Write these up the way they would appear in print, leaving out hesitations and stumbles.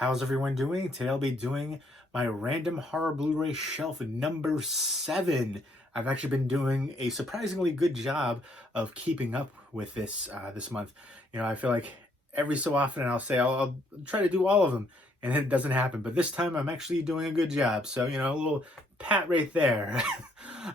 How's everyone doing? Today I'll be doing my random horror Blu-ray shelf number 7. I've actually been doing a surprisingly good job of keeping up with this month. I feel like every so often I'll say I'll try to do all of them, and then it doesn't happen. But this time I'm actually doing a good job. So, a little pat right there.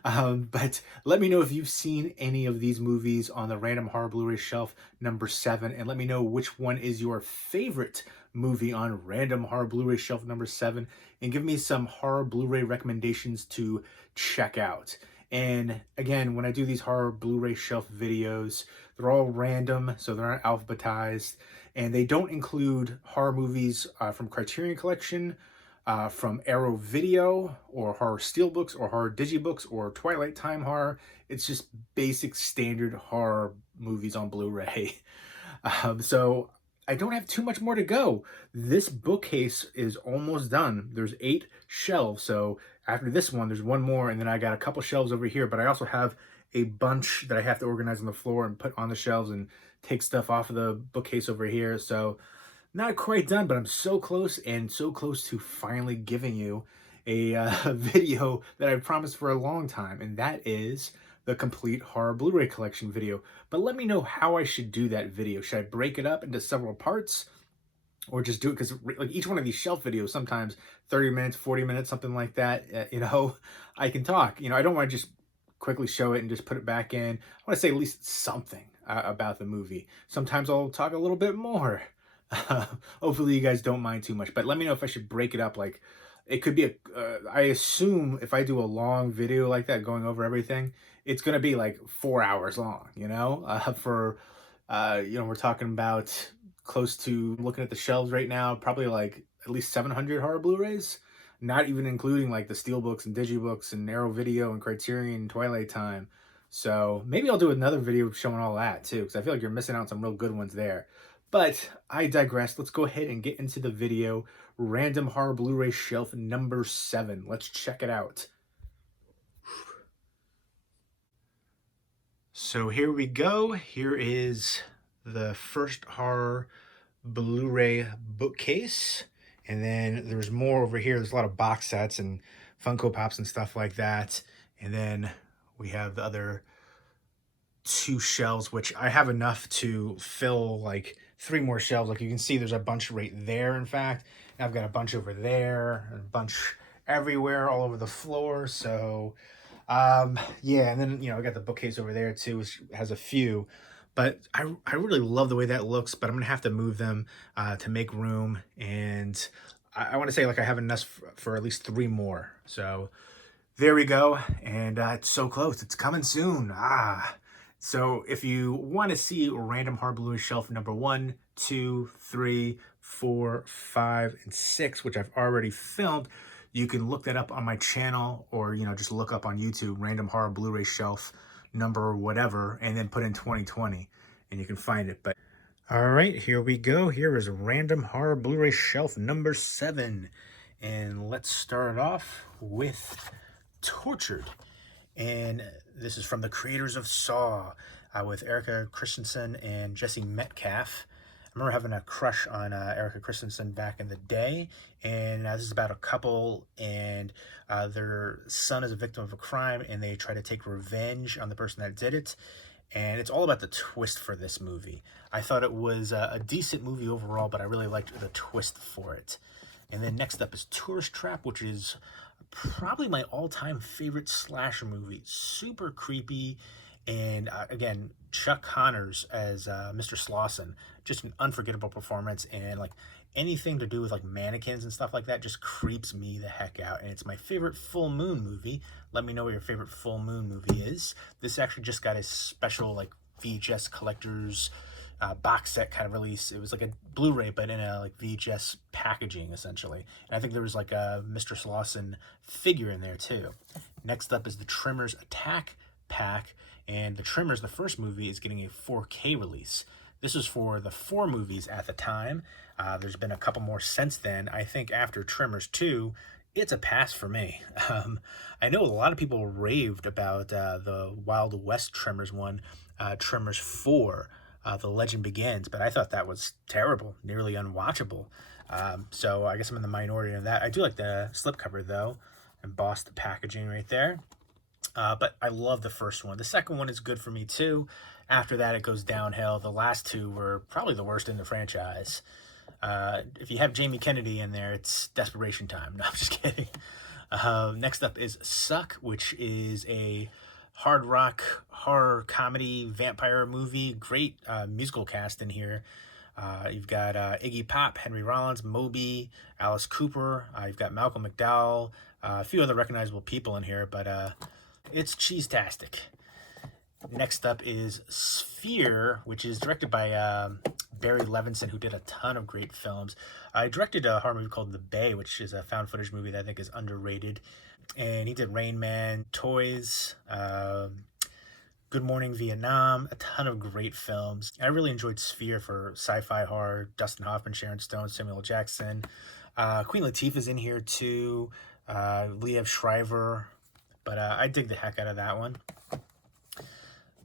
But let me know if you've seen any of these movies on the random horror Blu-ray shelf number 7, and let me know which one is your favorite movie on random horror Blu-ray shelf number 7, and give me some horror Blu-ray recommendations to check out. And again, when I do these horror Blu-ray shelf videos, they're all random, so they're not alphabetized, and they don't include horror movies from Criterion Collection, from Arrow Video, or horror steelbooks, or horror digibooks, or Twilight Time horror. It's just basic standard horror movies on Blu-ray. So I don't have too much more to go. This bookcase is almost done. There's 8 shelves, so after this one, there's one more, and then I got a couple shelves over here, but I also have a bunch that I have to organize on the floor and put on the shelves and take stuff off of the bookcase over here. So not quite done, but I'm so close, and so close to finally giving you a video that I promised for a long time, and that is the complete horror Blu-ray collection video. But let me know how I should do that video. Should I break it up into several parts, or just do it? Because like each one of these shelf videos, sometimes 30 minutes, 40 minutes, something like that, I can talk. I don't want to just quickly show it and just put it back in. I want to say at least something about the movie. Sometimes I'll talk a little bit more. Hopefully you guys don't mind too much, but let me know if I should break it up. Like, it could be I assume if I do a long video like that going over everything, it's going to be like 4 hours long, we're talking about close to, looking at the shelves right now, probably like at least 700 horror Blu-rays, not even including like the steelbooks and digibooks and Arrow Video and Criterion and Twilight Time. So maybe I'll do another video showing all that too, because I feel like you're missing out on some real good ones there. But I digress. Let's go ahead and get into the video. Random horror Blu-ray shelf number 7. Let's check it out. So here we go. Here is the first horror Blu-ray bookcase. And then there's more over here. There's a lot of box sets and Funko Pops and stuff like that. And then we have the other 2 shelves, which I have enough to fill like 3 more shelves. Like you can see, there's a bunch right there, in fact. And I've got a bunch over there, and a bunch everywhere, all over the floor. So, yeah, and then, I got the bookcase over there too, which has a few. But I really love the way that looks, but I'm going to have to move them to make room. And I want to say, like, I have enough for at least 3 more. So there we go. And it's so close. It's coming soon. So if you want to see random horror Blu-ray shelf number 1, 2, 3, 4, 5, and 6, which I've already filmed, you can look that up on my channel, or just look up on YouTube random horror Blu-ray shelf number whatever, and then put in 2020, and you can find it. But all right, here we go. Here is random horror Blu-ray shelf number 7, and let's start off with Tortured. And this is from the creators of Saw, with Erica Christensen and Jesse Metcalf. I remember having a crush on Erica Christensen back in the day, and this is about a couple, and their son is a victim of a crime, and they try to take revenge on the person that did it. And it's all about the twist for this movie. I thought it was a decent movie overall, but I really liked the twist for it. And then next up is Tourist Trap, which is probably my all-time favorite slasher movie. Super creepy, and again, Chuck Connors as Mr. Slauson, just an unforgettable performance, and like anything to do with like mannequins and stuff like that just creeps me the heck out. And it's my favorite full moon movie. Let me know what your favorite full moon movie is. This actually just got a special like VHS collector's box set kind of release. It was like a Blu-ray, but in a like VHS packaging essentially. And I think there was like a Mr. Slauson figure in there too. Next up is the Tremors Attack Pack, and the Tremors, the first movie, is getting a 4K release. This was for the 4 movies at the time. There's been a couple more since then. I think after Tremors 2, it's a pass for me. I know a lot of people raved about the Wild West Tremors one, Tremors 4, The Legend Begins, but I thought that was terrible, nearly unwatchable. So I guess I'm in the minority in that. I do like the slipcover though, embossed packaging right there. But I love the first one. The second one is good for me too. After that, it goes downhill. The last two were probably the worst in the franchise. If you have Jamie Kennedy in there, it's desperation time. No, I'm just kidding. Next up is Suck, which is a hard rock horror comedy vampire movie. Great musical cast in here. You've got Iggy Pop, Henry Rollins, Moby, Alice Cooper. You've got Malcolm McDowell, a few other recognizable people in here, but it's cheese-tastic. Next up is Sphere, which is directed by Barry Levinson, who did a ton of great films. I directed a horror movie called The Bay, which is a found footage movie that I think is underrated. And he did Rain Man, Toys, Good Morning Vietnam, a ton of great films. I really enjoyed Sphere for sci-fi horror. Dustin Hoffman, Sharon Stone, Samuel L. Jackson. Queen Latifah's in here too. Liev Schreiber. But I dig the heck out of that one.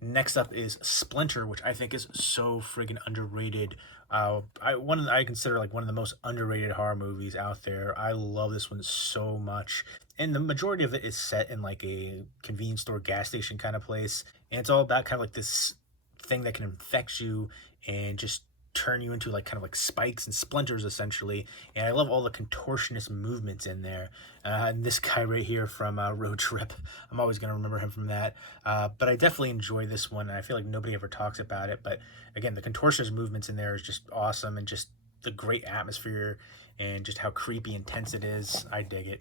Next up is Splinter, which I think is so friggin' underrated. I consider like one of the most underrated horror movies out there. I love this one so much. And the majority of it is set in like a convenience store, gas station kind of place. And it's all about kind of like this thing that can infect you and just turn you into like kind of like spikes and splinters essentially. And I love all the contortionist movements in there. And this guy right here from Road Trip, I'm always going to remember him from that. But I definitely enjoy this one, and I feel like nobody ever talks about it. But again, the contortionist movements in there is just awesome, and just the great atmosphere and just how creepy and tense it is. I dig it.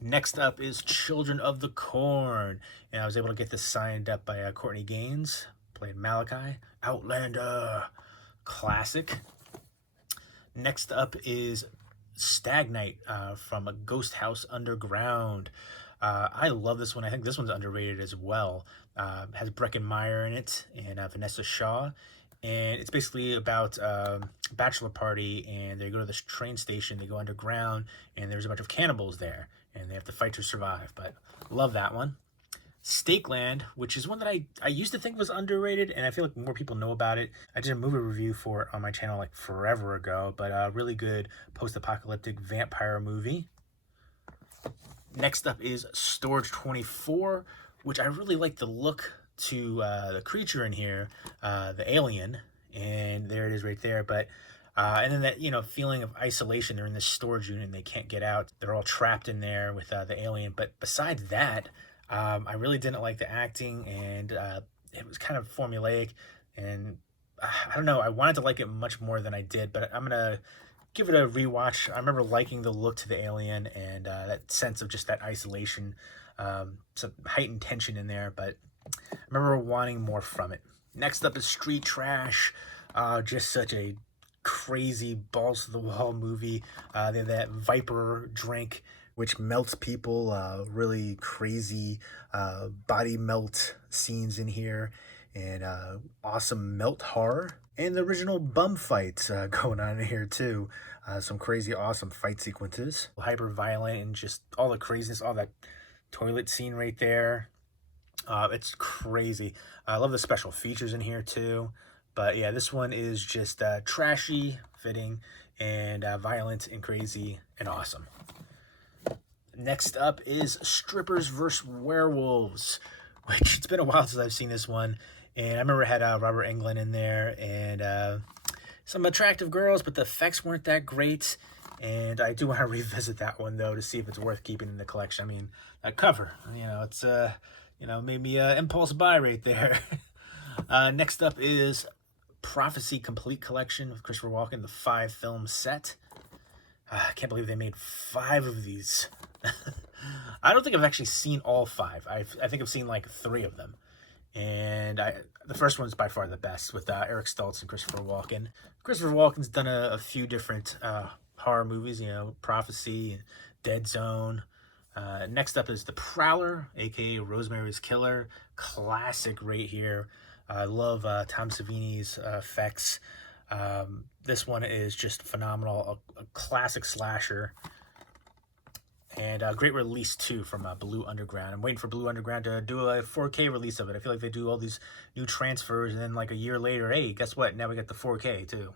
Next up is Children of the Corn, and I was able to get this signed up by Courtney Gaines, played Malachi. Outlander, classic. Next up is Stag Night from a Ghost House Underground. I love this one. I think this one's underrated as well. Has Breckin Meyer in it and Vanessa Shaw. And it's basically about a bachelor party, and they go to this train station, they go underground, and there's a bunch of cannibals there, and they have to fight to survive. But love that one. Stakeland, which is one that I used to think was underrated, and I feel like more people know about it. I did a movie review for it on my channel like forever ago, but a really good post-apocalyptic vampire movie. Next up is Storage 24, which I really like the look to the creature in here, the alien, and there it is right there. But and then that, you know, feeling of isolation. They're in this storage unit and they can't get out. They're all trapped in there with the alien. But besides that, I really didn't like the acting, and it was kind of formulaic, and I don't know, I wanted to like it much more than I did, but I'm gonna give it a rewatch. I remember liking the look to the alien and that sense of just that isolation, some heightened tension in there, but I remember wanting more from it. Next up is Street Trash, just such a crazy balls to the wall movie. They have that Viper drink which melts people, really crazy body melt scenes in here, and awesome melt horror, and the original bum fights going on in here too. Some crazy awesome fight sequences, hyper violent, and just all the craziness, all that toilet scene right there. It's crazy. I love the special features in here too. But yeah, this one is just trashy, fitting, and violent and crazy and awesome. Next up is Strippers vs. Werewolves, which it's been a while since I've seen this one. And I remember it had Robert Englund in there and some attractive girls, but the effects weren't that great. And I do want to revisit that one, though, to see if it's worth keeping in the collection. I mean, that cover, you know, it's, you know, made me impulse buy right there. Next up is Prophecy Complete Collection with Christopher Walken, the 5-film set. I can't believe they made 5 of these. I don't think I've actually seen all 5. I think I've seen like 3 of them. And the first one's by far the best with Eric Stoltz and Christopher Walken. Christopher Walken's done a few different horror movies, you know, Prophecy, Dead Zone. Next up is The Prowler, aka Rosemary's Killer. Classic right here. I love Tom Savini's effects. This one is just phenomenal, a classic slasher, and a great release too from Blue Underground. I'm waiting for Blue Underground to do a 4K release of it. I feel like they do all these new transfers, and then like a year later, hey, guess what? Now we got the 4K too.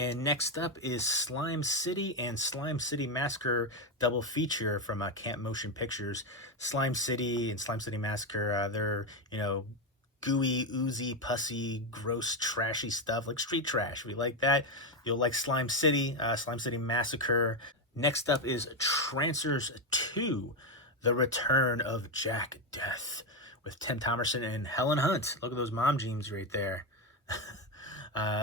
And next up is Slime City and Slime City Massacre double feature from Camp Motion Pictures. Slime City and Slime City Massacre, they're, gooey, oozy, pussy, gross, trashy stuff, like street trash. If you like that, you'll like Slime City, Slime City Massacre. Next up is Trancers 2, The Return of Jack Death, with Tim Thomerson and Helen Hunt. Look at those mom jeans right there.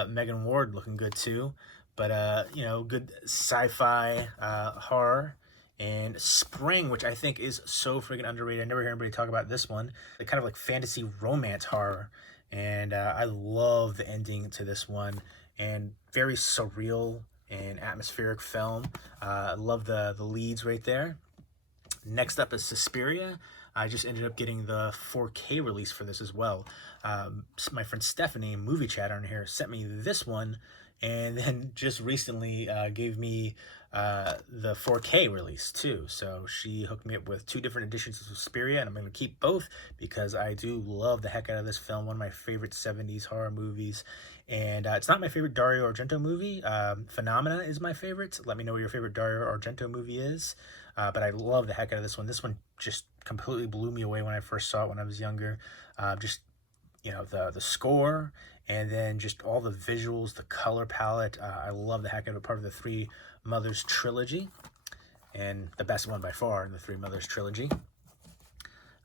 Megan Ward looking good too. But, good sci-fi horror. And Spring, which I think is so freaking underrated. I never hear anybody talk about this one. The kind of like fantasy romance horror. And I love the ending to this one. And very surreal and atmospheric film. I love the leads right there. Next up is Suspiria. I just ended up getting the 4K release for this as well. My friend Stephanie, Movie Chat on here, sent me this one, and then just recently gave me the 4K release too. So she hooked me up with 2 different editions of Suspiria, and I'm going to keep both because I do love the heck out of this film. One of my favorite 70s horror movies. And it's not my favorite Dario Argento movie. Phenomena is my favorite. Let me know what your favorite Dario Argento movie is. But I love the heck out of this one. This one just completely blew me away when I first saw it when I was younger. The score, and then just all the visuals, the color palette. I love the heck out of it. Part of the Three Mothers trilogy, and the best one by far in the Three Mothers trilogy.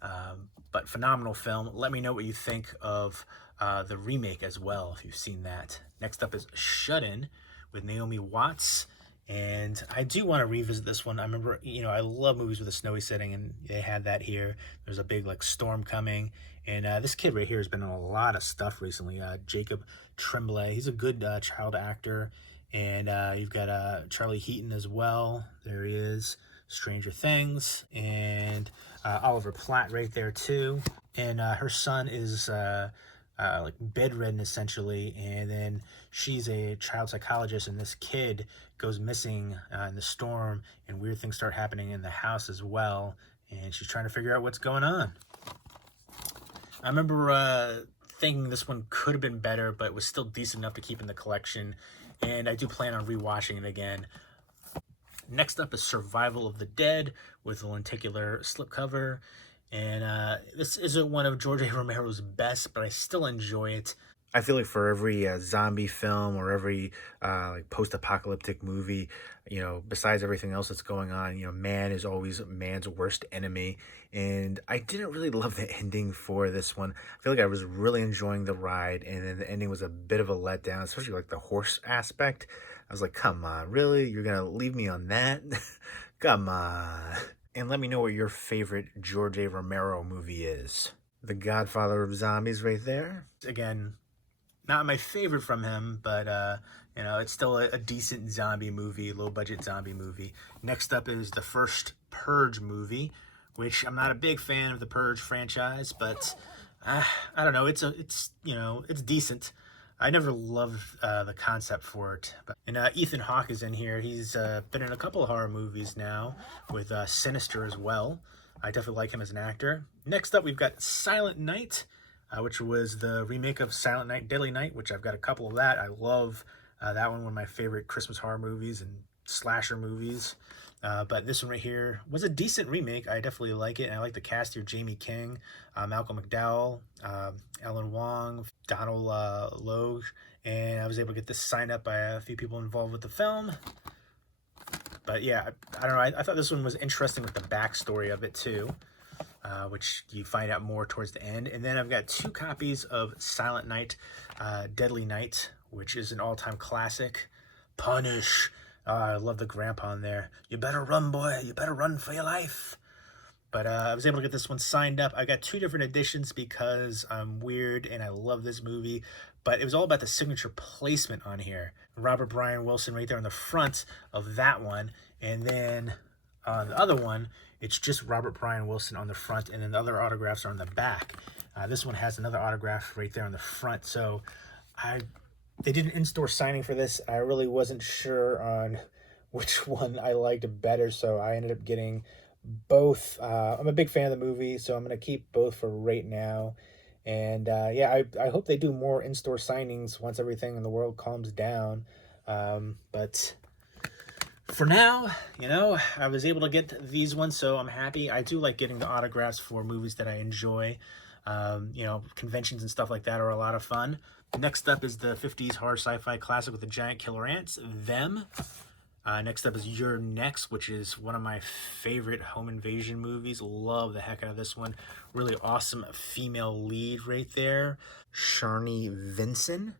But phenomenal film. Let me know what you think of the remake as well, if you've seen that. Next up is Shut In with Naomi Watts. And I do want to revisit this one. I remember, I love movies with a snowy setting, and they had that here. There's a big, storm coming. And this kid right here has been in a lot of stuff recently. Jacob Tremblay. He's a good child actor. And you've got Charlie Heaton as well. There he is. Stranger Things. And Oliver Platt right there, too. And her son is... bedridden essentially, and then she's a child psychologist, and this kid goes missing in the storm, and weird things start happening in the house as well, and she's trying to figure out what's going on. I remember thinking this one could have been better, but it was still decent enough to keep in the collection, and I do plan on rewatching it again. Next up is Survival of the Dead with a lenticular slipcover. And this isn't one of George A. Romero's best, but I still enjoy it. I feel like for every zombie film or every post-apocalyptic movie, besides everything else that's going on, man is always man's worst enemy. And I didn't really love the ending for this one. I feel like I was really enjoying the ride, and then the ending was a bit of a letdown, especially like the horse aspect. I was like, come on, really? You're going to leave me on that? Come on. And let me know what your favorite George A. Romero movie is. The Godfather of Zombies right there. Again, not my favorite from him, but, it's still a decent zombie movie, low-budget zombie movie. Next up is the first Purge movie, which I'm not a big fan of the Purge franchise, but I don't know. It's decent. I never loved the concept for it. And Ethan Hawke is in here. He's been in a couple of horror movies now with Sinister as well. I definitely like him as an actor. Next up, we've got Silent Night, which was the remake of Silent Night, Deadly Night, which I've got a couple of that. I love that one of my favorite Christmas horror movies and slasher movies. But this one right here was a decent remake. I definitely like it. And I like the cast here. Jamie King, Malcolm McDowell, Ellen Wong, Donald Logue. And I was able to get this signed up by a few people involved with the film. But yeah, I don't know. I thought this one was interesting with the backstory of it too, which you find out more towards the end. And then I've got 2 copies of Silent Night, Deadly Night, which is an all-time classic. Punish. I love the grandpa in there. You better run, boy. You better run for your life. But I was able to get this one signed up. I got 2 different editions because I'm weird and I love this movie. But it was all about the signature placement on here. Robert Brian Wilson right there on the front of that one. And then on the other one, it's just Robert Brian Wilson on the front. And then the other autographs are on the back. This one has another autograph right there on the front. So they did an in-store signing for this. I really wasn't sure on which one I liked better, so I ended up getting both. I'm a big fan of the movie, so I'm going to keep both for right now. And I hope they do more in-store signings once everything in the world calms down. But for now, you know, I was able to get these ones, so I'm happy. I do like getting the autographs for movies that I enjoy. You know, conventions and stuff like that are a lot of fun. Next up is the 50s horror sci-fi classic with the giant killer ants, Them. Next up is Your Next, which is one of my favorite home invasion movies. Love the heck out of this one. Really awesome female lead right there. Sharni Vinson.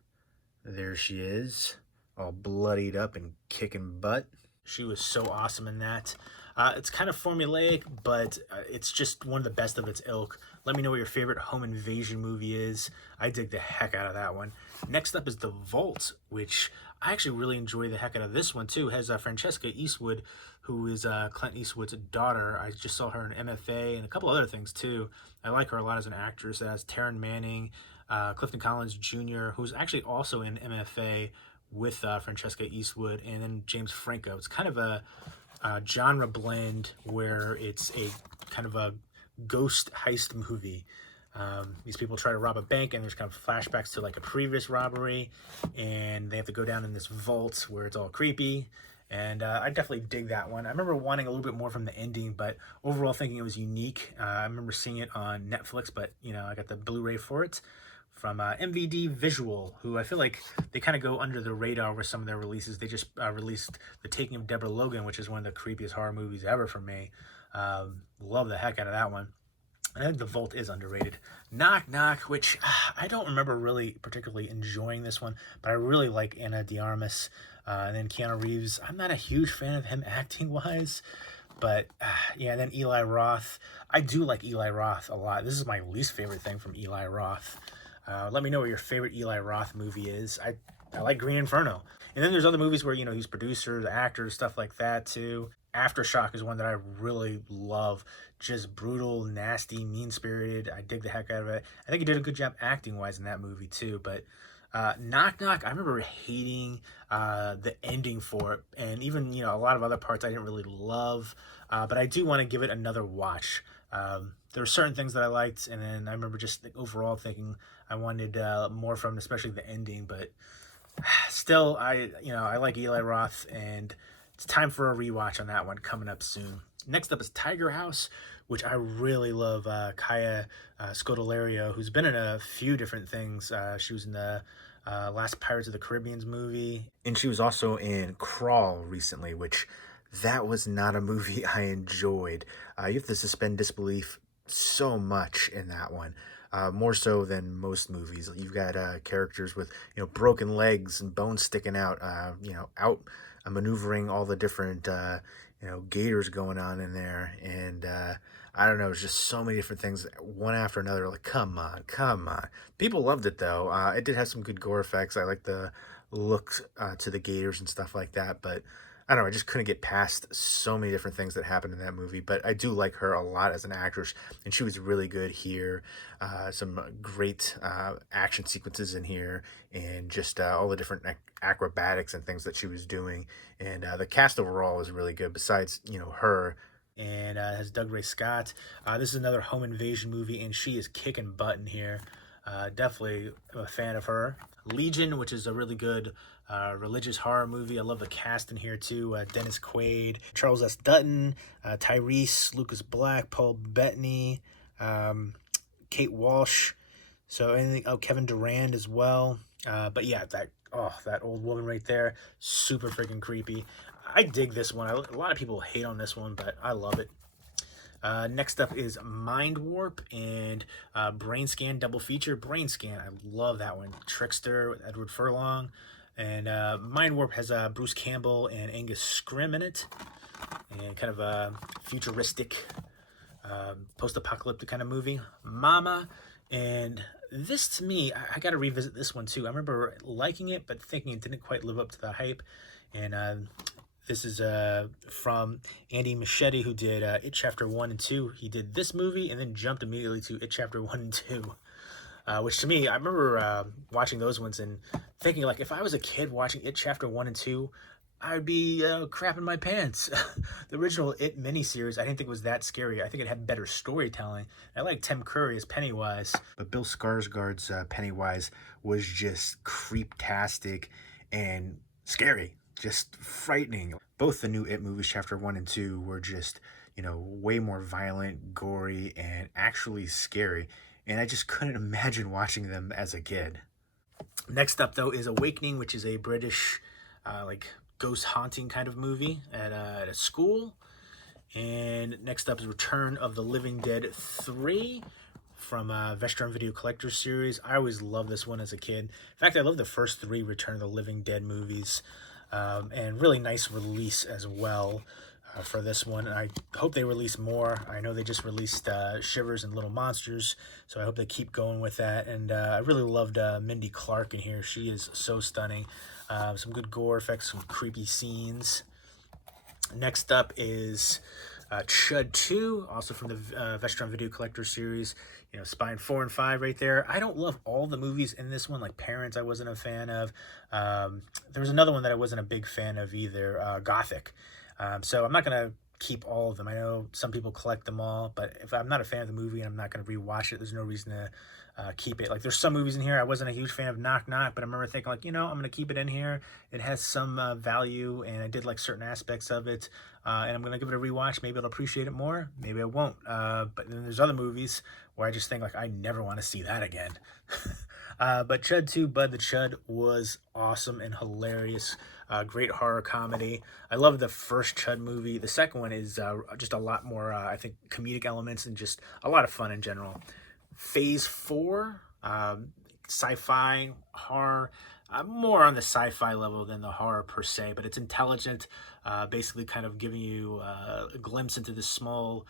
There she is, all bloodied up and kicking butt. She was so awesome in that. It's kind of formulaic, but it's just one of the best of its ilk. Let me know what your favorite home invasion movie is. I dig the heck out of that one. Next up is The Vault, which I actually really enjoy the heck out of this one too. It has Francesca Eastwood, who is Clint Eastwood's daughter. I just saw her in MFA and a couple other things too. I like her a lot as an actress. It has Taryn Manning, Clifton Collins Jr., who's actually also in MFA with Francesca Eastwood, and then James Franco. It's kind of a genre blend where it's a kind of a ghost heist movie. These people try to rob a bank, and there's kind of flashbacks to like a previous robbery, and they have to go down in this vault where it's all creepy. And I definitely dig that one. I remember wanting a little bit more from the ending, but overall thinking it was unique. I remember seeing it on Netflix, but you know, I got the Blu-ray for it from MVD Visual, who I feel like they kind of go under the radar with some of their releases. They just released The Taking of Deborah Logan, which is one of the creepiest horror movies ever for me. Love the heck out of that one. I think The Vault is underrated. Knock Knock, which I don't remember really particularly enjoying this one, but I really like Ana de Armas. And then Keanu Reeves. I'm not a huge fan of him acting-wise, but yeah, and then Eli Roth. I do like Eli Roth a lot. This is my least favorite thing from Eli Roth. Let me know what your favorite Eli Roth movie is. I like Green Inferno. And then there's other movies where, you know, he's producer, the actor, stuff like that too. Aftershock is one that I really love. Just brutal, nasty, mean-spirited. I dig the heck out of it. I think he did a good job acting-wise in that movie too. But Knock Knock, I remember hating the ending for it. And even, you know, a lot of other parts I didn't really love. But I do want to give it another watch. There were certain things that I liked, and then I remember just overall thinking I wanted more from, especially the ending. But still, I like Eli Roth, and it's time for a rewatch on that one coming up soon. Next up is Tiger House, which I really love. Kaya Scodelario, who's been in a few different things. She was in the last Pirates of the Caribbean movie, and she was also in Crawl recently, which that was not a movie I enjoyed. You have to suspend disbelief so much in that one. More so than most movies. You've got characters with, you know, broken legs and bones sticking out, out maneuvering all the different, gators going on in there. And I don't know, it's just so many different things, one after another. Like, come on, come on. People loved it, though. It did have some good gore effects. I like the looks to the gators and stuff like that. But I don't know, I just couldn't get past so many different things that happened in that movie. But I do like her a lot as an actress, and she was really good here. Some great action sequences in here, and just all the different acrobatics and things that she was doing. And the cast overall is really good, besides, you know, her. And has Doug Ray Scott. This is another home invasion movie, and she is kicking butt in here. Definitely a fan of her. Legion, which is a really good religious horror movie. I love the cast in here too. Dennis Quaid, Charles S. Dutton, Tyrese, Lucas Black, Paul Bettany, Kate Walsh. So anything, Kevin Durand as well. But yeah, that old woman right there, super freaking creepy. I dig this one. A lot of people hate on this one, but I love it. Next up is Mind Warp and Brain Scan double feature. Brain Scan, I love that one. Trickster with Edward Furlong. And Mind Warp has Bruce Campbell and Angus Scrimm in it. And kind of a futuristic, post-apocalyptic kind of movie. Mama. And this, to me, I got to revisit this one too. I remember liking it, but thinking it didn't quite live up to the hype. And this is from Andy Machete, who did It Chapter 1 and 2. He did this movie and then jumped immediately to It Chapter 1 and 2. Which to me, I remember watching those ones and thinking, like, if I was a kid watching It Chapter 1 and 2, I'd be crapping my pants. The original It miniseries, I didn't think it was that scary. I think it had better storytelling. I like Tim Curry as Pennywise. But Bill Skarsgård's Pennywise was just creep-tastic and scary, just frightening. Both the new It movies, Chapter 1 and 2, were just, way more violent, gory, and actually scary. And I just couldn't imagine watching them as a kid. Next up, though, is Awakening, which is a British, like, ghost haunting kind of movie at a school. And next up is Return of the Living Dead 3 from Vestron Video Collector's Series. I always loved this one as a kid. In fact, I love the first 3 Return of the Living Dead movies. And really nice release as well for this one. I hope they release more. I know they just released Shivers and Little Monsters, so I hope they keep going with that. And I really loved Mindy Clark in here. She is so stunning. Some good gore effects, some creepy scenes. Next up is Chud 2, also from the Vestron Video Collector Series. Spine 4 and 5 right there. I don't love all the movies in this one, like Parents I wasn't a fan of. There was another one that I wasn't a big fan of either, Gothic. So I'm not going to keep all of them. I know some people collect them all, but if I'm not a fan of the movie and I'm not going to rewatch it, there's no reason to keep it. Like, there's some movies in here I wasn't a huge fan of. Knock Knock, but I remember thinking, like, I'm going to keep it in here. It has some value, and I did like certain aspects of it, and I'm going to give it a rewatch. Maybe I'll appreciate it more, maybe I won't. But then there's other movies where I just think, like, I never want to see that again. But Chud 2, Bud the Chud was awesome and hilarious. Great horror comedy. I love the first Chud movie. The second one is just a lot more, I think, comedic elements and just a lot of fun in general. Phase 4, sci-fi, horror, more on the sci-fi level than the horror per se, but it's intelligent, basically kind of giving you a glimpse into this small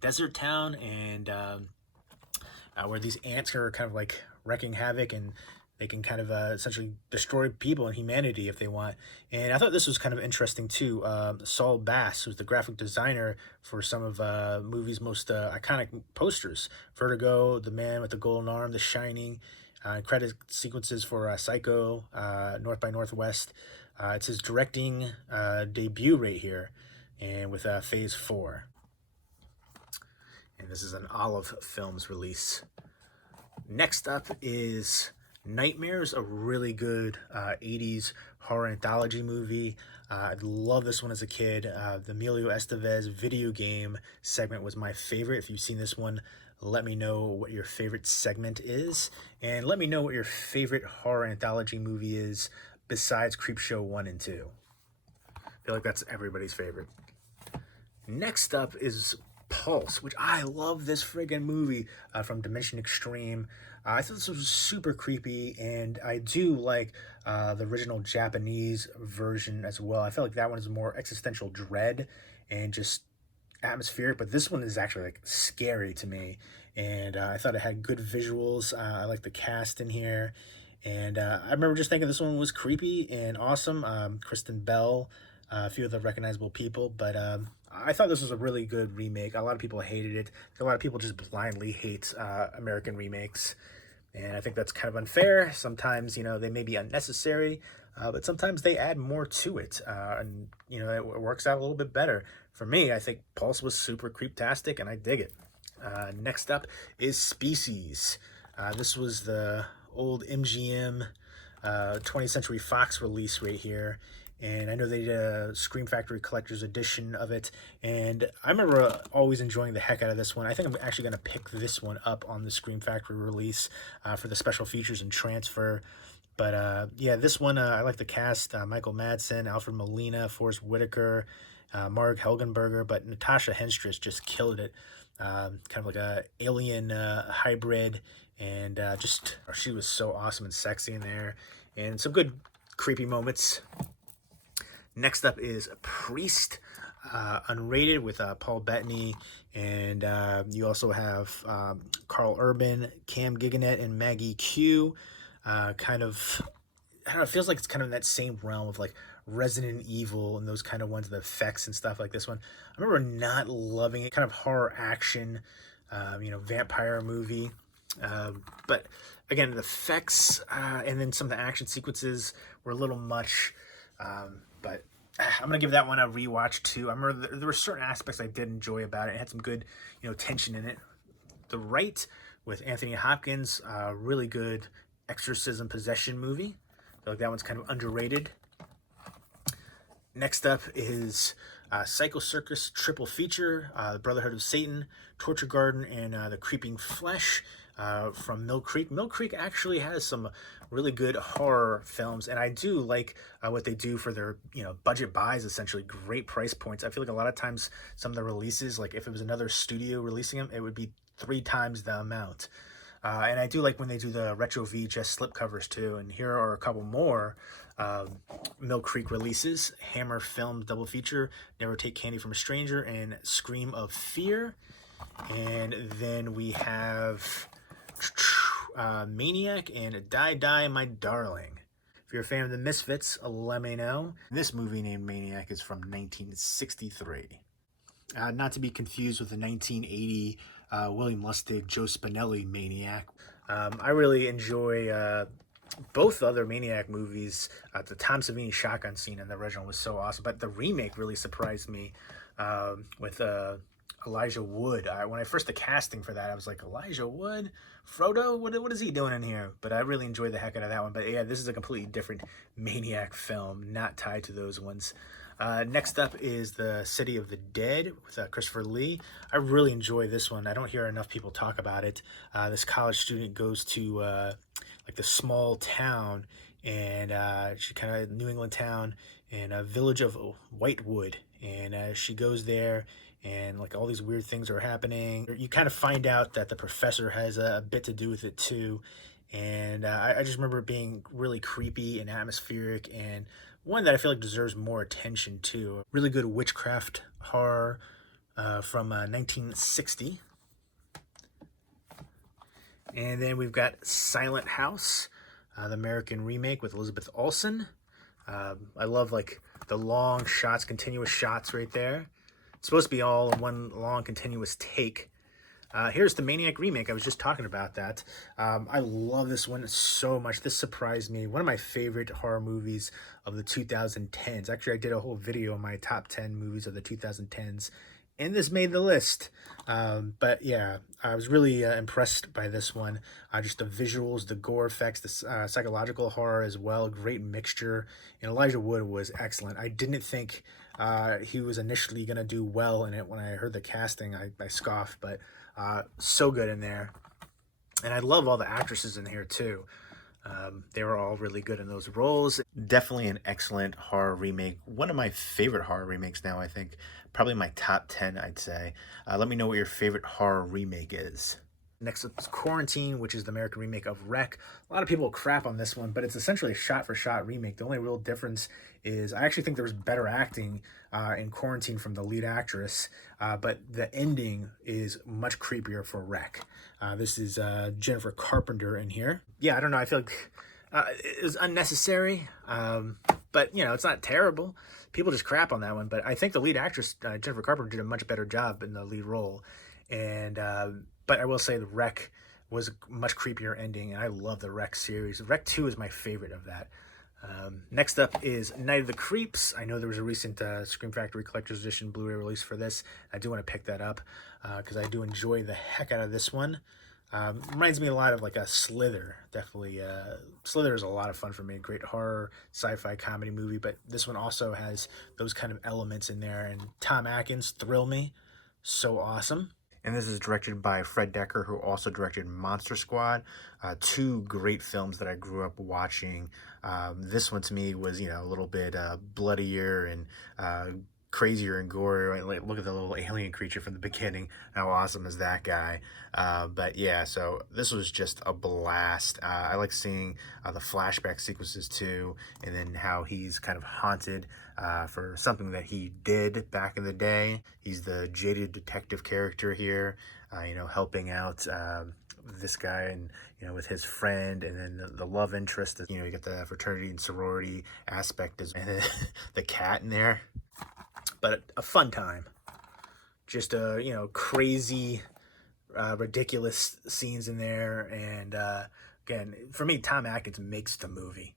desert town, and where these ants are kind of like wrecking havoc, and they can kind of essentially destroy people and humanity if they want. And I thought this was kind of interesting too. Saul Bass, who's the graphic designer for some of movies' most iconic posters. Vertigo, The Man with the Golden Arm, The Shining, credit sequences for Psycho, North by Northwest. It's his directing debut right here, and with Phase 4. And this is an Olive Films release. Next up is Nightmares, a really good 80s horror anthology movie. I love this one as a kid. The Emilio Estevez video game segment was my favorite. If you've seen this one, let me know what your favorite segment is. And let me know what your favorite horror anthology movie is besides Creepshow 1 and 2. I feel like that's everybody's favorite. Next up is Pulse, which I love this friggin' movie from Dimension Extreme. I thought this was super creepy, and I do like the original Japanese version as well. I feel like that one is more existential dread and just atmospheric, but this one is actually like scary to me. And I thought it had good visuals. I like the cast in here, and I remember just thinking this one was creepy and awesome. Kristen Bell, a few of the recognizable people, but I thought this was a really good remake. A lot of people hated it. A lot of people just blindly hate American remakes, and I think that's kind of unfair. Sometimes, they may be unnecessary, but sometimes they add more to it, and, it works out a little bit better. For me, I think Pulse was super creeptastic, and I dig it. Next up is Species. This was the old MGM 20th Century Fox release right here. And I know they did a Scream Factory Collector's Edition of it. And I remember always enjoying the heck out of this one. I think I'm actually going to pick this one up on the Scream Factory release for the special features and transfer. But yeah, this one, I like the cast. Michael Madsen, Alfred Molina, Forrest Whitaker, Marg Helgenberger. But Natasha Henstridge just killed it. Kind of like a alien hybrid. And she was so awesome and sexy in there. And some good creepy moments. Next up is Priest, unrated with Paul Bettany, and you also have Carl Urban, Cam Giganet, and Maggie Q. Kind of, I don't know, it feels like it's kind of in that same realm of like Resident Evil and those kind of ones, the effects and stuff like this one. I remember not loving it, kind of horror action, vampire movie. But again, the effects and then some of the action sequences were a little much. But I'm going to give that one a rewatch too. I remember there were certain aspects I did enjoy about it. It had some good, tension in it. The Right with Anthony Hopkins, really good exorcism possession movie. I feel like that one's kind of underrated. Next up is Psycho Circus triple feature, The Brotherhood of Satan, Torture Garden, and The Creeping Flesh from Mill Creek. Mill Creek actually has some really good horror films, and I do like what they do for their budget buys. Essentially, great price points. I feel like a lot of times some of the releases, like if it was another studio releasing them, it would be 3 times the amount. And I do like when they do the retro VHS slipcovers too. And here are a couple more Mill Creek releases: Hammer Film double feature, Never Take Candy from a Stranger, and Scream of Fear. And then we have Maniac and Die Die My Darling. If you're a fan of the Misfits, let me know. This movie named Maniac is from 1963. Not to be confused with the 1980 William Lustig, Joe Spinelli Maniac. I really enjoy both other Maniac movies. The Tom Savini shotgun scene in the original was so awesome, but the remake really surprised me with Elijah Wood. When I first the casting for that, I was like, Elijah Wood? Frodo? What is he doing in here? But I really enjoyed the heck out of that one. But yeah, this is a completely different Maniac film, not tied to those ones. Next up is The City of the Dead with Christopher Lee. I really enjoy this one. I don't hear enough people talk about it. This college student goes to like the small town, and she kind of New England town, in a village of Whitewood, and she goes there, and like all these weird things are happening. You kind of find out that the professor has a bit to do with it too, and I just remember it being really creepy and atmospheric, and one that I feel like deserves more attention too. Really good witchcraft horror from 1960. And then we've got Silent House, the American remake with Elizabeth Olsen. I love like the long shots, continuous shots right there. It's supposed to be all in one long continuous take. Here's the Maniac remake. I was just talking about that. I love this one so much. This surprised me. One of my favorite horror movies of the 2010s. Actually, I did a whole video on my top 10 movies of the 2010s, and this made the list. But yeah, I was really impressed by this one. Just the visuals, the gore effects, the psychological horror as well. A great mixture. And Elijah Wood was excellent. I didn't think he was initially going to do well in it. When I heard the casting, I scoffed, but so good in there. And I love all the actresses in here too. They were all really good in those roles. Definitely an excellent horror remake. One of my favorite horror remakes now, I think. Probably my top 10, I'd say. Let me know what your favorite horror remake is. Next up is Quarantine, which is the American remake of Wreck. A lot of people crap on this one, but it's essentially a shot-for-shot remake. The only real difference is I actually think there was better acting in Quarantine from the lead actress, but the ending is much creepier for Wreck. This is Jennifer Carpenter in here. Yeah, I don't know. I feel like it was unnecessary, but, it's not terrible. People just crap on that one, but I think the lead actress, Jennifer Carpenter, did a much better job in the lead role. And but I will say the Wreck was a much creepier ending, and I love the Wreck series. Wreck 2 is my favorite of that. Next up is Night of the Creeps. I know there was a recent Scream Factory Collector's Edition Blu-ray release for this. I do want to pick that up because I do enjoy the heck out of this one. Reminds me a lot of like a Slither. Definitely, Slither is a lot of fun for me. Great horror, sci-fi comedy movie, but this one also has those kind of elements in there. And Tom Atkins, Thrill Me, so awesome. And this is directed by Fred Decker, who also directed Monster Squad. 2 great films that I grew up watching. This one to me was, a little bit bloodier and crazier and gorier. Like, look at the little alien creature from the beginning. How awesome is that guy? But yeah, so this was just a blast. I like seeing the flashback sequences too, and then how he's kind of haunted for something that he did back in the day. He's the jaded detective character here, helping out this guy and with his friend, and then the love interest. You get the fraternity and sorority aspect, and then the cat in there. But a fun time. Just crazy, ridiculous scenes in there, and again, for me, Tom Atkins makes the movie.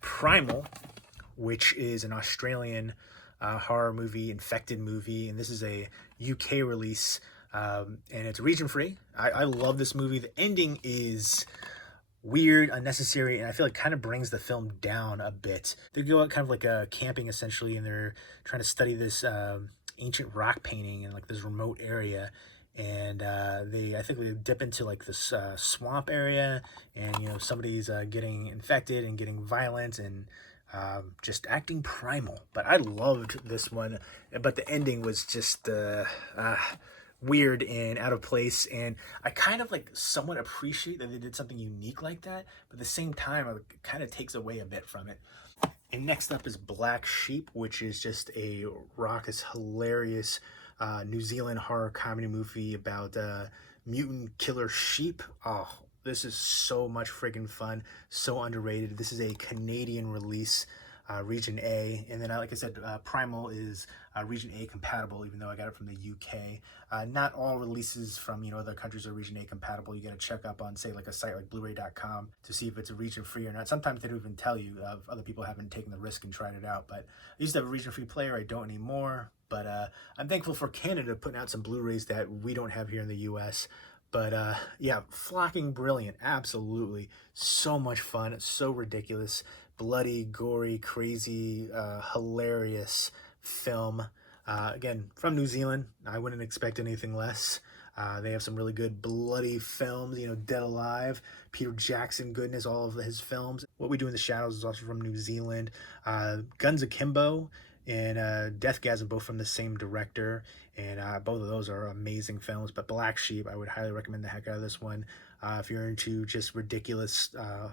Primal, which is an Australian horror movie, infected movie, and this is a UK release, and it's region free. I love this movie. The ending is weird, unnecessary, and I feel like kind of brings the film down a bit. They go out kind of like camping essentially, and they're trying to study this ancient rock painting in like this remote area. And I think they dip into like this swamp area, and somebody's getting infected and getting violent and just acting primal. But I loved this one, but the ending was just weird and out of place. And I kind of like somewhat appreciate that they did something unique like that, but at the same time, it kind of takes away a bit from it. And next up is Black Sheep, which is just a raucous, hilarious New Zealand horror comedy movie about mutant killer sheep. Oh, this is so much friggin' fun, so underrated. This is a Canadian release, Region A, and then like I said, Primal is Region A compatible, even though I got it from the UK. Not all releases from other countries are Region A compatible. You got to check up on, say, like a site like Blu-Ray.com to see if it's a region free or not. Sometimes they don't even tell you. Other people haven't taken the risk and tried it out. But I used to have a region free player. I don't anymore. But I'm thankful for Canada putting out some Blu-rays that we don't have here in the US. But yeah, flocking brilliant, absolutely. So much fun, so ridiculous, bloody, gory, crazy, hilarious film. Again, from New Zealand, I wouldn't expect anything less. They have some really good bloody films, Dead Alive, Peter Jackson goodness, all of his films. What We Do in the Shadows is also from New Zealand. Guns Akimbo and Deathgasm, both from the same director, and both of those are amazing films. But Black Sheep, I would highly recommend the heck out of this one. If you're into just ridiculous,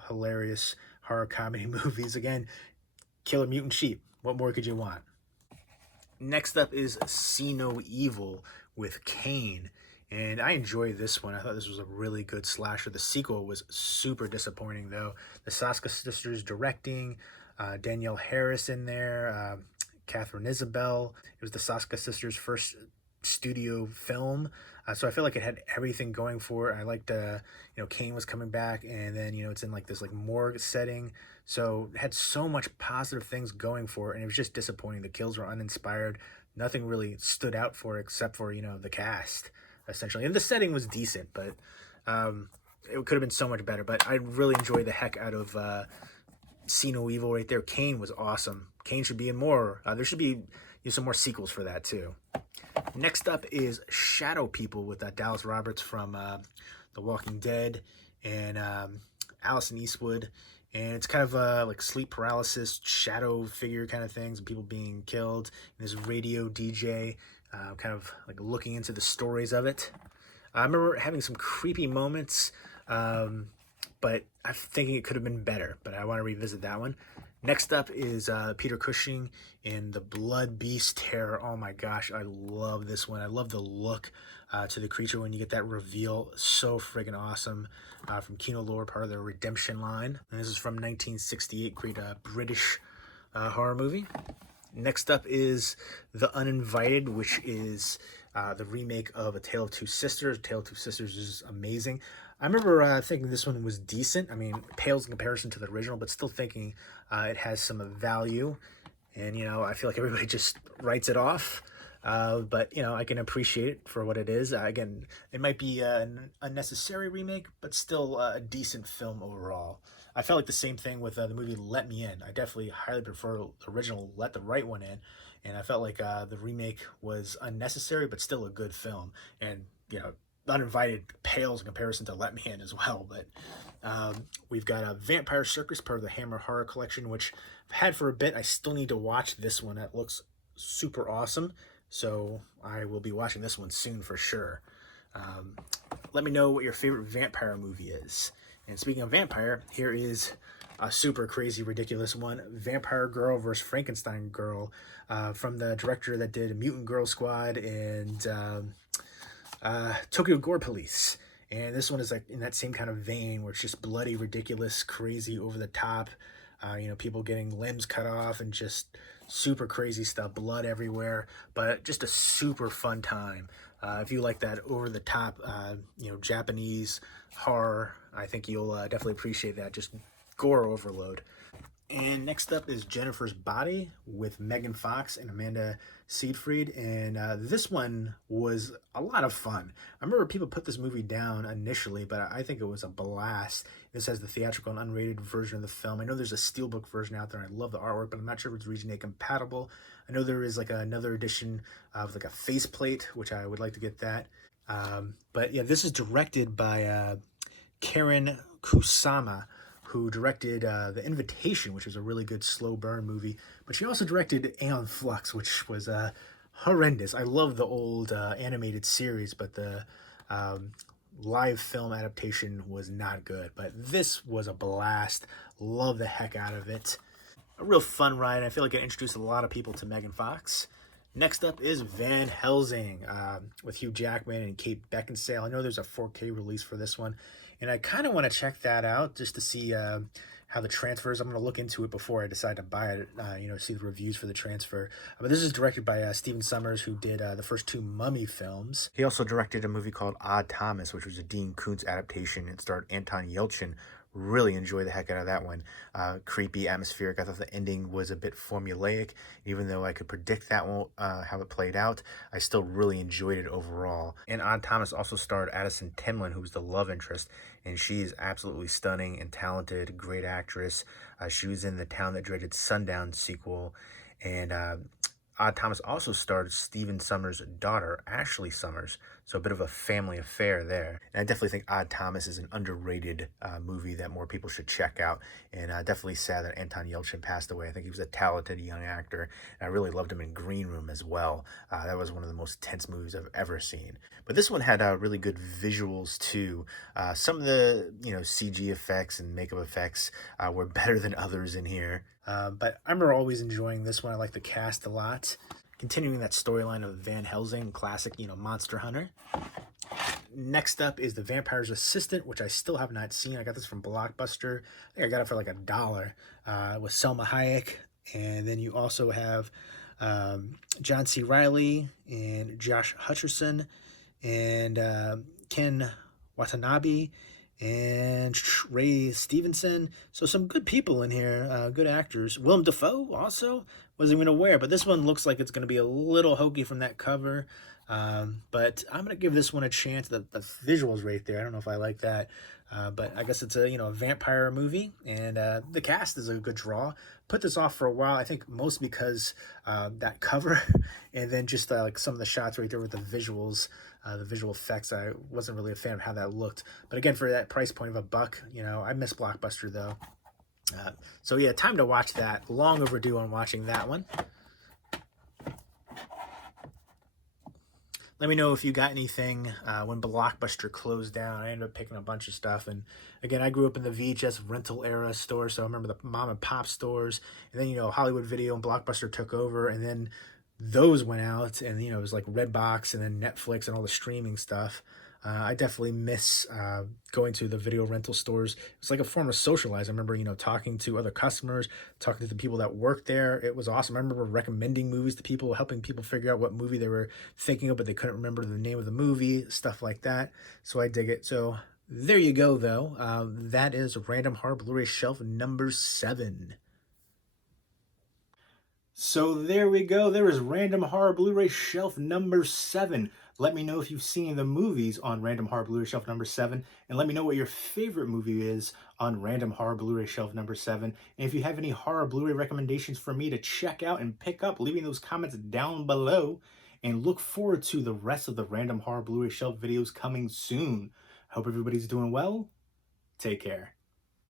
hilarious horror comedy movies, again, killer mutant sheep. What more could you want? Next up is See No Evil with Kane. And I enjoyed this one. I thought this was a really good slasher. The sequel was super disappointing, though. The Saska sisters directing, Danielle Harris in there, Catherine Isabel. It was the Saska sisters' first studio film. So I feel like it had everything going for it. I liked, Kane was coming back, and then, it's in like this like morgue setting. So it had so much positive things going for it, and it was just disappointing. The kills were uninspired. Nothing really stood out for it except for, the cast, essentially. And the setting was decent, but it could have been so much better. But I really enjoyed the heck out of See No Evil right there. Kane was awesome. Kane should be in more. There should be some more sequels for that, too. Next up is Shadow People with Dallas Roberts from The Walking Dead and Allison Eastwood. And it's kind of like sleep paralysis, shadow figure kind of things, and people being killed. And this radio DJ kind of like looking into the stories of it. I remember having some creepy moments, but I'm thinking it could have been better. But I want to revisit that one. Next up is Peter Cushing in The Blood Beast Terror. Oh my gosh, I love this one. I love the look to the creature when you get that reveal. So friggin' awesome. From Kino Lore, part of the Redemption line. And this is from 1968, great British horror movie. Next up is The Uninvited, which is the remake of A Tale of Two Sisters. A Tale of Two Sisters is amazing. I remember thinking this one was decent. I mean, pales in comparison to the original, but still thinking it has some value. And, I feel like everybody just writes it off. But, I can appreciate it for what it is. Again, it might be an unnecessary remake, but still a decent film overall. I felt like the same thing with the movie Let Me In. I definitely highly prefer the original Let the Right One In. And I felt like the remake was unnecessary, but still a good film. And, Uninvited pales in comparison to Let Me In as well. But we've got a Vampire Circus, part of the Hammer Horror Collection, which I've had for a bit. I still need to watch this one. That looks super awesome. So I will be watching this one soon for sure. Let me know what your favorite vampire movie is. And speaking of vampire, here is a super crazy, ridiculous one. Vampire Girl versus Frankenstein Girl, from the director that did Mutant Girl Squad and Tokyo Gore Police. And this one is like in that same kind of vein where it's just bloody, ridiculous, crazy, over the top. People getting limbs cut off and just super crazy stuff, blood everywhere, but just a super fun time. If you like that over the top, Japanese horror, I think you'll definitely appreciate that. Just gore overload. And next up is Jennifer's Body with Megan Fox and Amanda Seyfried. And this one was a lot of fun. I remember people put this movie down initially, but I think it was a blast. This has the theatrical and unrated version of the film. I know there's a steelbook version out there. I love the artwork, but I'm not sure if it's Region 8 compatible. I know there is like another edition of like a faceplate, which I would like to get that. But yeah, this is directed by Karen Kusama, who directed The Invitation, which was a really good slow burn movie. But she also directed Aeon Flux, which was horrendous. I love the old animated series, but the live film adaptation was not good. But this was a blast. Love the heck out of it. A real fun ride. I feel like it introduced a lot of people to Megan Fox. Next up is Van Helsing with Hugh Jackman and Kate Beckinsale. I know there's a 4K release for this one, and I kind of want to check that out just to see how the transfer is. I'm going to look into it before I decide to buy it, see the reviews for the transfer. But this is directed by Stephen Sommers, who did the first two Mummy films. He also directed a movie called Odd Thomas, which was a Dean Koontz adaptation. It starred Anton Yelchin. Really enjoyed the heck out of that one. Creepy, atmospheric. I thought the ending was a bit formulaic. Even though I could predict that one, how it played out, I still really enjoyed it overall. And Odd Thomas also starred Addison Timlin, who was the love interest, and she is absolutely stunning and talented, great actress. She was in the Town That Dreaded Sundown sequel, and Odd Thomas also starred Stephen Sommers' daughter, Ashley Sommers, so a bit of a family affair there. And I definitely think Odd Thomas is an underrated movie that more people should check out, and definitely sad that Anton Yelchin passed away. I think he was a talented young actor, and I really loved him in Green Room as well. That was one of the most tense movies I've ever seen. But this one had really good visuals too. Some of the CG effects and makeup effects were better than others in here. But I remember always enjoying this one. I like the cast a lot. Continuing that storyline of Van Helsing, classic, Monster Hunter. Next up is The Vampire's Assistant, which I still have not seen. I got this from Blockbuster. I think I got it for like $1 with Selma Hayek. And then you also have John C. Reilly and Josh Hutcherson and Ken Watanabe and Ray Stevenson. So some good people in here, good actors. Willem Dafoe also, wasn't even aware, but this one looks like it's going to be a little hokey from that cover. But I'm going to give this one a chance. The visuals right there, I don't know if I like that. But I guess it's a vampire movie, and the cast is a good draw. Put this off for a while, I think most because that cover, and then just like some of the shots right there with the visuals, the visual effects. I wasn't really a fan of how that looked. But again, for that price point of $1, I miss Blockbuster though. So yeah, time to watch that. Long overdue on watching that one. Let me know if you got anything when Blockbuster closed down. I ended up picking a bunch of stuff. And again, I grew up in the VHS rental era store, so I remember the mom and pop stores. And then, Hollywood Video and Blockbuster took over. And then those went out. And, it was like Redbox and then Netflix and all the streaming stuff. I definitely miss going to the video rental stores. It's like a form of socialize. I remember, talking to other customers, talking to the people that worked there. It was awesome. I remember recommending movies to people, helping people figure out what movie they were thinking of, but they couldn't remember the name of the movie, stuff like that. So I dig it. So there you go, though. That is Random Horror Blu-ray Shelf number 7. So there we go. There is Random Horror Blu-ray Shelf number 7. Let me know if you've seen the movies on Random Horror Blu-ray Shelf number 7. And let me know what your favorite movie is on Random Horror Blu-ray Shelf number 7. And if you have any horror Blu-ray recommendations for me to check out and pick up, leaving those comments down below. And look forward to the rest of the Random Horror Blu-ray Shelf videos coming soon. Hope everybody's doing well. Take care.